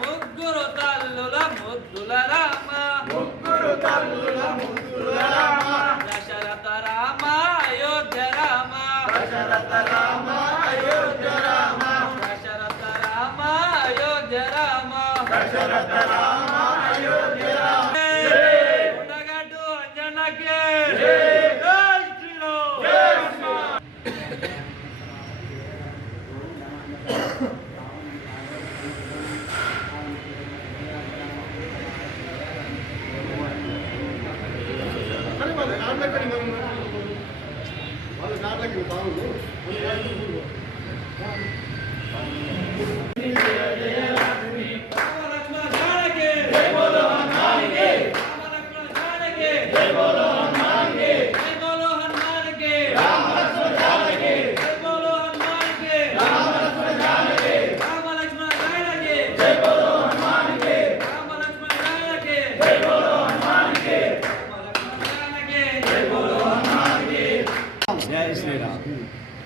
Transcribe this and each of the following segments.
ముగ్గురు తల్లుల ముద్దుల రామ, ముగ్గురు తల్లుల ముద్దుల రామ, దశరథ రామ అయోధ్య రామ, దశరథ రామ అయోధ్య రామ, దశరథ రామ అయోధ్య రామ, దశరథ రామ అయోధ్య రామ. ఉండగట్టు అంజనకి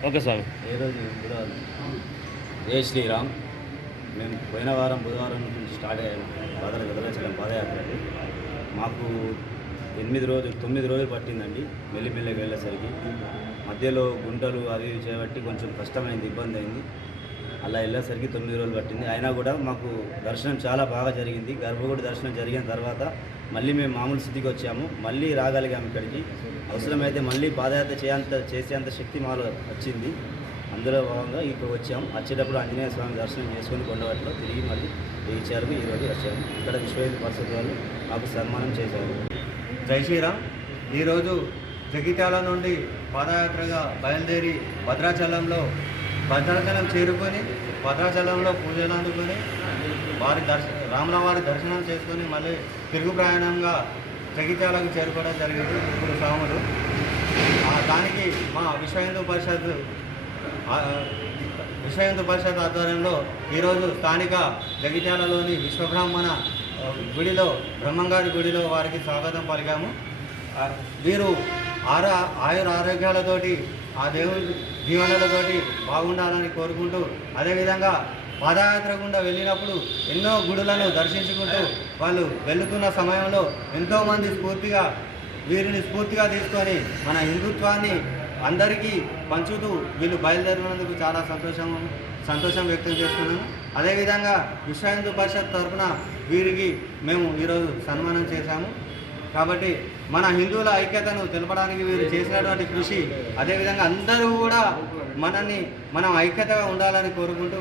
ఓకే సార్. ఈరోజు జై శ్రీరామ్. మేము పోయిన వారం బుధవారం నుంచి స్టార్ట్ అయ్యాము భద్రాచలం పాదయాత్రకి. మాకు 9 రోజులు పట్టిందండి మెల్లిమెల్లిగా వెళ్ళేసరికి. మధ్యలో గుంటలు అవి చేయబట్టి కొంచెం కష్టమైంది, ఇబ్బంది అయింది. అలా వెళ్ళేసరికి 9 రోజులు పట్టింది. అయినా కూడా మాకు దర్శనం చాలా బాగా జరిగింది. గర్భగుడి దర్శనం జరిగిన తర్వాత మళ్ళీ మేము మామూలు స్థితికి వచ్చాము. మళ్ళీ రాగలిగాము ఇక్కడికి. అవసరమైతే మళ్ళీ పాదయాత్ర చేసేంత శక్తి మాలో వచ్చింది. అందులో భాగంగా ఇక్కడ వచ్చాము. వచ్చేటప్పుడు ఆంజనేయ స్వామి దర్శనం చేసుకుని కొండవట్లో తిరిగి మళ్ళీ రీచారుకు ఈరోజు వచ్చాము. ఇక్కడ విశ్వ హిందూ పరిషత్ వాళ్ళు మాకు సన్మానం చేశారు. జై శ్రీరామ్. ఈరోజు జగిత్యాల నుండి పాదయాత్రగా బయలుదేరి భద్రాచలం చేరుకొని భద్రాచలంలో పూజలు అందుకొని రాముల వారి దర్శనం చేసుకొని మళ్ళీ తిరుగు ప్రయాణంగా జగిత్యాలకు చేరుకోవడం జరిగింది. ఇప్పుడు స్వాములు దానికి మా విశ్వ హిందూ పరిషత్ ఆధ్వర్యంలో ఈరోజు స్థానిక జగిత్యాలలోని విశ్వబ్రాహ్మణ గుడిలో బ్రహ్మంగారి గుడిలో వారికి స్వాగతం పలికాము. వీరు ఆయుర ఆరోగ్యాలతోటి ఆ దేవుడి దీవెనలతోటి బాగుండాలని కోరుకుంటూ, అదేవిధంగా పాదయాత్ర గుండా వెళ్ళినప్పుడు ఎన్నో గుడులను దర్శించుకుంటూ వాళ్ళు వెళుతున్న సమయంలో ఎంతోమంది వీరిని స్ఫూర్తిగా తీసుకొని మన హిందుత్వాన్ని అందరికీ పంచుతూ వీళ్ళు బయలుదేరినందుకు చాలా సంతోషం వ్యక్తం చేస్తున్నాను. అదేవిధంగా విశ్వ హిందూ పరిషత్ తరఫున వీరికి మేము ఈరోజు సన్మానం చేశాము. కాబట్టి మన హిందువుల ఐక్యతను తెలపడానికి వీరు చేసినటువంటి కృషి, అదేవిధంగా అందరూ కూడా మనం ఐక్యతగా ఉండాలని కోరుకుంటూ